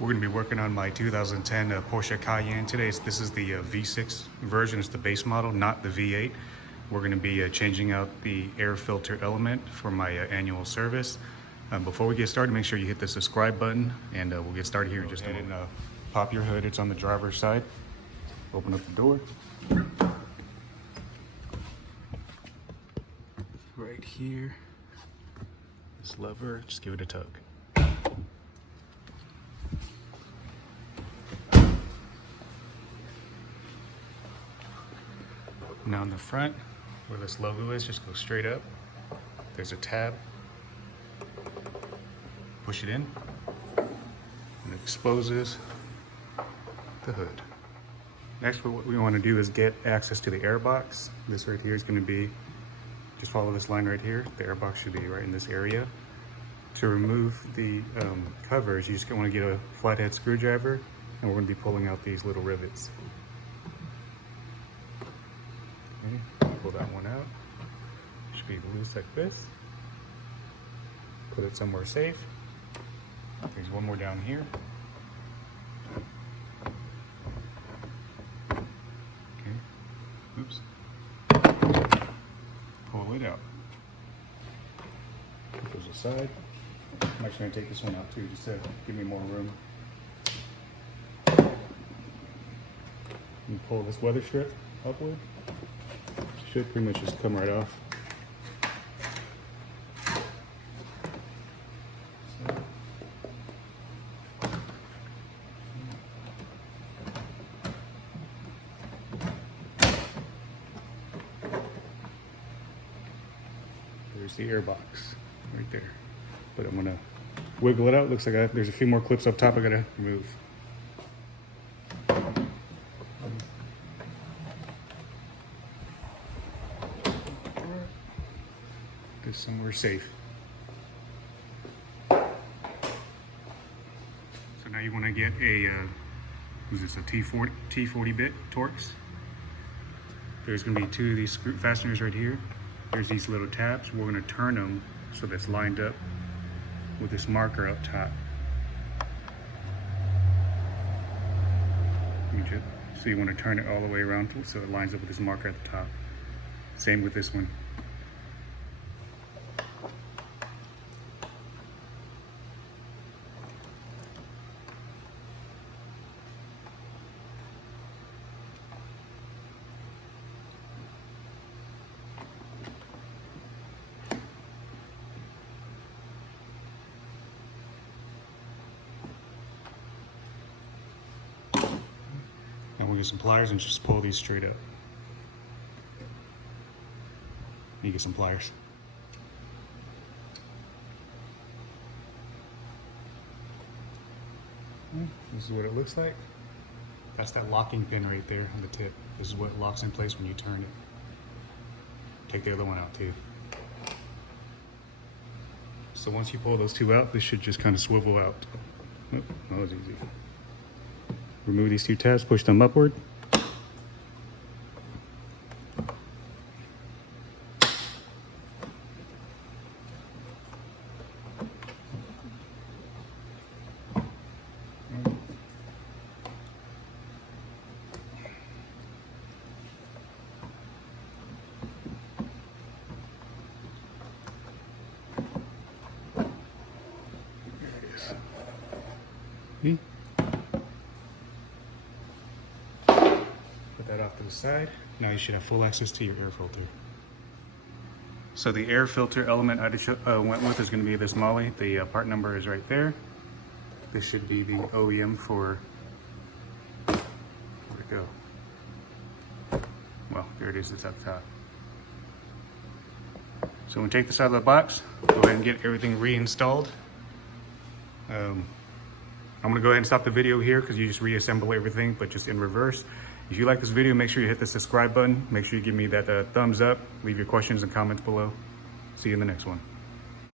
We're going to be working on my 2010 Porsche Cayenne today. This is the V6 version. It's the base model, not the V8. We're going to be changing out the air filter element for my annual service. Before we get started, make sure you hit the subscribe button, and we'll get started here in just a minute. Pop your hood. It's on the driver's side. Open up the door. Right here. This lever, just give it a tug. Now in the front, where this logo is, just go straight up. There's a tab. Push it in, and it exposes the hood. Next, what we want to do is get access to the air box. This right here is going to be, just follow this line right here. The air box should be right in this area. To remove the covers, you just want to get a flathead screwdriver, and we're going to be pulling out these little rivets. Okay, pull that one out. Should be loose like this. Put it somewhere safe. There's one more down here. Okay. Oops. Pull it out. Put those aside. I'm actually going to take this one out too, just to give me more room. And pull this weather strip upward. Should pretty much just come right off. There's the air box right there. But I'm gonna wiggle it out. Looks like there's a few more clips up top I gotta remove. Get somewhere safe. So now you want to get a who's this, a T40 bit Torx. There's going to be two of these screw fasteners right here. There's these little tabs. We're going to turn them so that's lined up with this marker up top. So you want to turn it all the way around so it lines up with this marker at the top. Same with this one. Now we'll get some pliers and just pull these straight up. You get some pliers. This is what it looks like. That's that locking pin right there on the tip. This is what locks in place when you turn it. Take the other one out too. So once you pull those two out, this should just kind of swivel out. Oh, that was easy. Remove these two tabs, push them upward. See? Put that off to the side. Now you should have full access to your air filter. So the air filter element I went with is going to be this Molly. The part number is right there. This should be the OEM for, where'd it go? Well, there it is, it's up top. So when we take this out of the box, go ahead and get everything reinstalled. I'm gonna go ahead and stop the video here because you just reassemble everything, but just in reverse. If you like this video, make sure you hit the subscribe button. Make sure you give me that thumbs up. Leave your questions and comments below. See you in the next one.